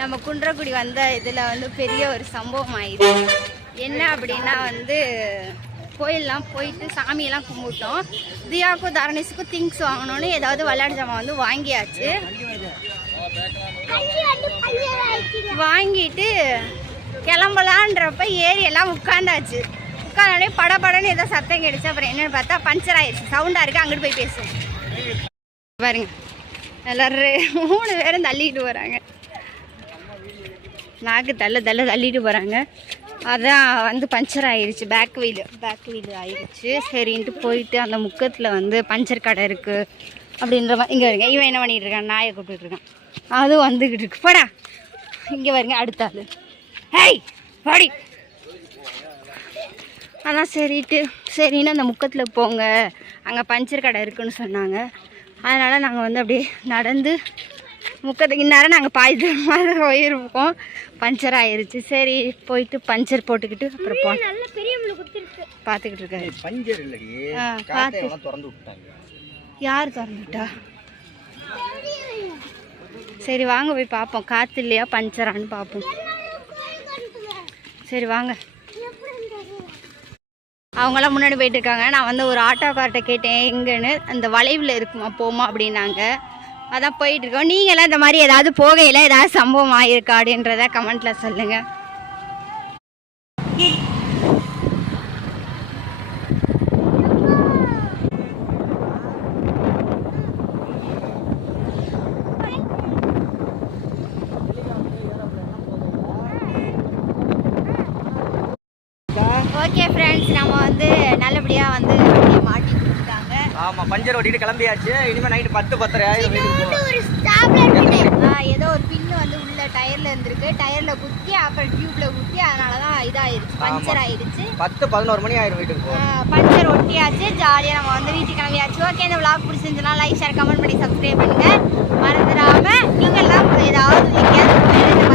நம்ம குன்றக்குடி வந்த இதில் வந்து பெரிய ஒரு சம்பவம் ஆயிடுச்சு. என்ன அப்படின்னா வந்து கோயிலெலாம் போயிட்டு சாமியெல்லாம் கும்பிட்டோம். தியாவுக்கும் தரணேஷுக்கும் திங்ஸ் வாங்கணும்னு ஏதாவது விளையாட்டு ஜாமான் வந்து வாங்கியாச்சு. வாங்கிட்டு கிளம்பலான்றப்ப ஏறி எல்லாம் உட்காந்தாச்சு. உட்காந்தோடனே படப்படன்னு ஏதோ சத்தம் கிடைச்சு. அப்புறம் என்னென்னு பார்த்தா பஞ்சர் ஆயிடுச்சு. சவுண்டாக இருக்குது, அங்கிட்டு போய் பேசுவோம் பாருங்க. எல்லாரும் 3 பேரும் தள்ளிட்டு போகிறாங்க. நாக்கு தள்ளிட்டு போகிறாங்க. அதான் வந்து பஞ்சர் ஆயிடுச்சு. பேக் வீலு ஆயிடுச்சு. சரின்ட்டு போயிட்டு அந்த முக்கத்தில் வந்து பஞ்சர் கடை இருக்குது அப்படின்ற மாதிரி. இங்கே வருங்க, இவன் என்ன பண்ணிகிட்டு இருக்கான், நாயை கூப்பிட்டுருக்கான். அதுவும் வந்துக்கிட்டு இருக்கு. போடா இங்கே வருங்க, அடுத்த ஆள். ஹேய் பாடி. அதான் சரின்னு அந்த முக்கத்தில் போங்க, அங்கே பஞ்சர் கடை இருக்குன்னு சொன்னாங்க. அதனால் நாங்கள் வந்து அப்படியே நடந்து முக்கத்துக்கு இந்நேரம் நாங்கள் பாய்து மாதிரி போயிருப்போம். பஞ்சர் ஆயிடுச்சு. சரி போயிட்டு பஞ்சர் போட்டுக்கிட்டு அப்புறம் பார்த்துக்கிட்டு இருக்காரு. பஞ்சர் இல்லடி, யார் திறந்துட்டா? சரி வாங்க போய் பார்ப்போம், காற்று இல்லையா பஞ்சரான்னு பார்ப்போம். சரி வாங்க. அவங்களாம் முன்னாடி போயிட்டு இருக்காங்க. நான் வந்து ஒரு ஆட்டோக்கார்ட்ட கேட்டேன் எங்கன்னு. அந்த வளைவில் இருக்குமா போமா அப்படின்னாங்க. அதான் போயிட்டுருக்கோம். நீங்களாம் இந்த மாதிரி ஏதாவது போகையில் ஏதாவது சம்பவம் ஆகிருக்கா அப்படின்றத கமெண்ட்டில் சொல்லுங்கள். ஓகே ஃப்ரெண்ட்ஸ், நம்ம வந்து நல்லபடியாக வந்து மாட்டி கொடுத்துட்டாங்க. ஆமாம், பஞ்சர் ஓட்டிட்டு கிளம்பியாச்சு. இனிமேல் நைட்டு 10-10:30 ஆயிரம். ஏதோ ஒரு பின்னு வந்து உள்ள டயரில் இருந்திருக்கு. டயரில் குத்தி அப்புறம் டியூப்பில் குத்தி, அதனால தான் இதாகிடுச்சு, பஞ்சர் ஆயிடுச்சு. 10-11 மணி ஆயிரம் வீட்டுக்கு. பஞ்சர் ஒட்டியாச்சு. ஜாலியாக நம்ம வந்து வீட்டுக்கு கிளம்பியாச்சு. ஓகே, இந்த விளாக் பிடிச்சிருந்துச்சுன்னா லைக் ஷேர் கமெண்ட் பண்ணி சப்ஸ்கிரைப் பண்ணுங்கள். மறந்துடாமல் நீங்கள்லாம் ஏதாவது எங்கேயாவது